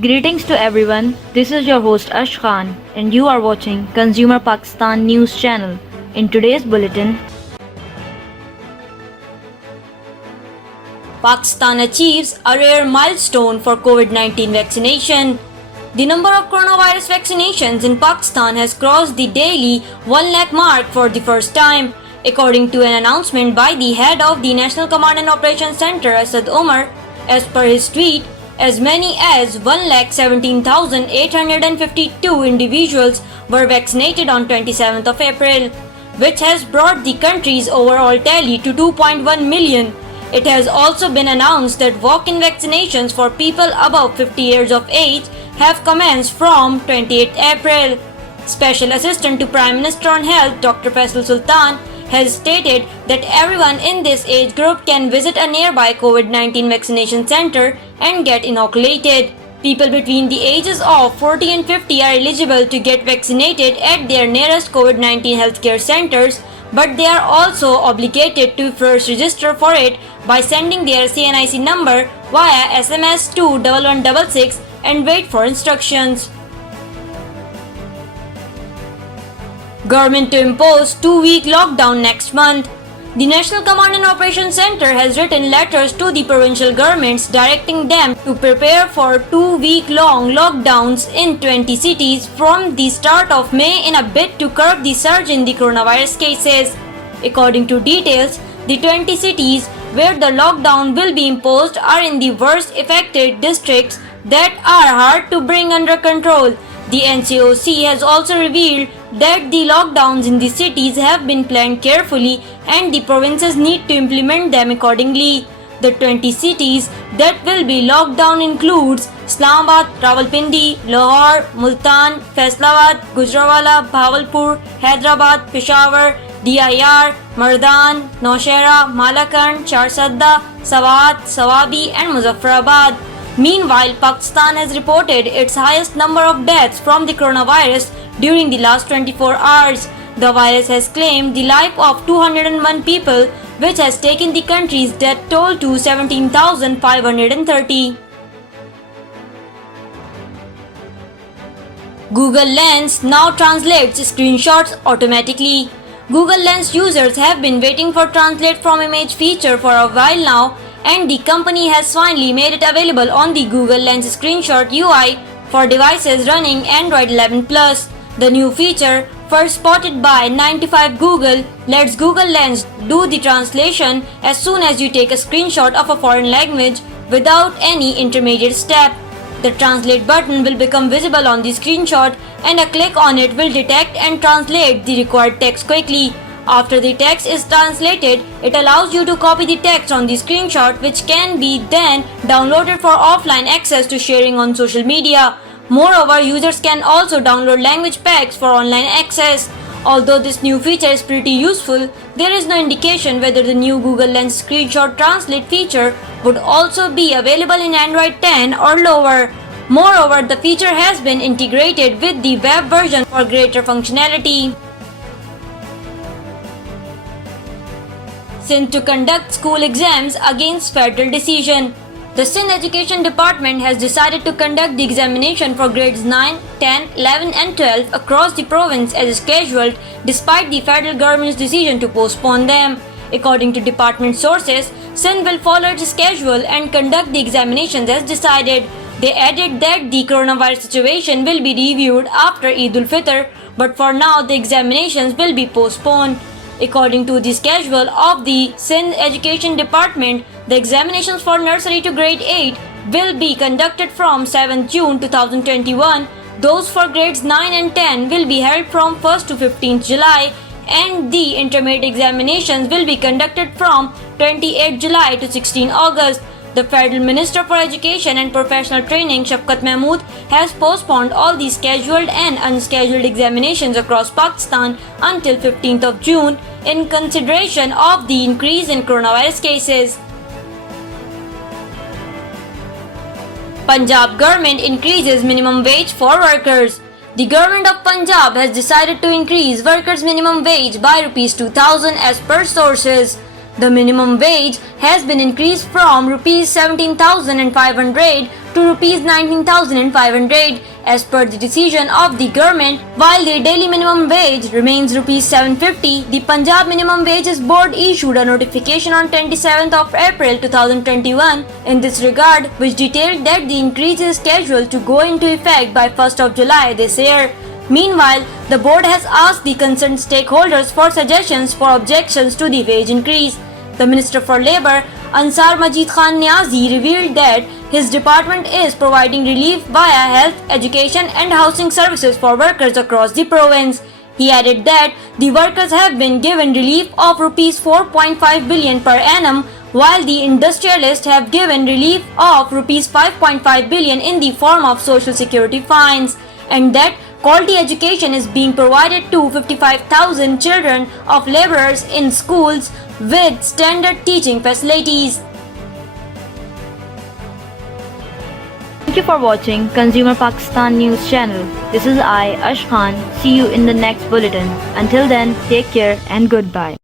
Greetings to everyone. This is your host Ash Khan and you are watching Consumer Pakistan News Channel. In today's bulletin, Pakistan achieves a rare milestone for COVID-19 vaccination. The number of coronavirus vaccinations in Pakistan has crossed the daily 1 lakh mark for the first time, according to an announcement by the head of the National Command and Operations Center, Asad Umar. As per his tweet, as many as 1,17,852 individuals were vaccinated on 27th of April, which has brought the country's overall tally to 2.1 million. It has also been announced that walk-in vaccinations for people above 50 years of age have commenced from 28th April. Special Assistant to Prime Minister on Health Dr. Faisal Sultan has stated that everyone in this age group can visit a nearby COVID-19 vaccination center and get inoculated. People between the ages of 40 and 50 are eligible to get vaccinated at their nearest COVID-19 healthcare centers, but they are also obligated to first register for it by sending their CNIC number via SMS to 1166 and wait for instructions. Government to impose 2-week lockdown next month. The National Command and Operations Center has written letters to the provincial governments directing them to prepare for 2-week-long lockdowns in 20 cities from the start of May in a bid to curb the surge in the coronavirus cases. According to details, the 20 cities where the lockdown will be imposed are in the worst affected districts that are hard to bring under control. The NCOC has also revealed that the lockdowns in the cities have been planned carefully and the provinces need to implement them accordingly. The 20 cities that will be locked down includes Islamabad, Rawalpindi, Lahore, Multan, Faisalabad, Gujranwala, Bahawalpur, Hyderabad, Peshawar, DIR, Mardan, Naushehra, Malakand, Charsadda, Sawat, Sawabi and Muzaffarabad. Meanwhile, Pakistan has reported its highest number of deaths from the coronavirus during the last 24 hours. The virus has claimed the life of 201 people, which has taken the country's death toll to 17,530. Google Lens now translates screenshots automatically. Google Lens users have been waiting for Translate from Image feature for a while now, and the company has finally made it available on the Google Lens Screenshot UI for devices running Android 11 Plus. The new feature, first spotted by 95 Google, lets Google Lens do the translation as soon as you take a screenshot of a foreign language without any intermediate step. The Translate button will become visible on the screenshot and a click on it will detect and translate the required text quickly. After the text is translated, it allows you to copy the text on the screenshot, which can be then downloaded for offline access to sharing on social media. Moreover, users can also download language packs for online access. Although this new feature is pretty useful, there is no indication whether the new Google Lens Screenshot Translate feature would also be available in Android 10 or lower. Moreover, the feature has been integrated with the web version for greater functionality. Sindh to conduct school exams against federal decision. The Sindh Education Department has decided to conduct the examination for grades 9, 10, 11 and 12 across the province as scheduled despite the federal government's decision to postpone them. According to department sources, Sindh will follow its schedule and conduct the examinations as decided. They added that the coronavirus situation will be reviewed after Eid ul-Fitr, but for now the examinations will be postponed. According to the schedule of the Sindh Education Department, the examinations for nursery to grade 8 will be conducted from 7 June 2021. Those for grades 9 and 10 will be held from 1st to 15th July, and the intermediate examinations will be conducted from 28 July to 16 August. The Federal Minister for Education and Professional Training, Shafqat Mahmood, has postponed all the scheduled and unscheduled examinations across Pakistan until 15th of June in consideration of the increase in coronavirus cases. Punjab government increases minimum wage for workers. The government of Punjab has decided to increase workers' minimum wage by Rs 2,000 as per sources. The minimum wage has been increased from Rs 17,500 to Rs 19,500 as per the decision of the government, while the daily minimum wage remains Rs 750. The Punjab Minimum Wages Board issued a notification on 27th of April 2021 in this regard, which detailed that the increase is scheduled to go into effect by 1st of July this year. Meanwhile, the board has asked the concerned stakeholders for suggestions for objections to the wage increase. The Minister for Labour, Ansar Majid Khan Niazi, revealed that his department is providing relief via health, education and housing services for workers across the province. He added that the workers have been given relief of Rs 4.5 billion per annum, while the industrialists have given relief of Rs 5.5 billion in the form of social security fines, and that quality education is being provided to 55,000 children of laborers in schools with standard teaching facilities. Thank you for watching Consumer Pakistan News Channel. This is I, Ash Khan. See you in the next bulletin. Until then, take care and goodbye.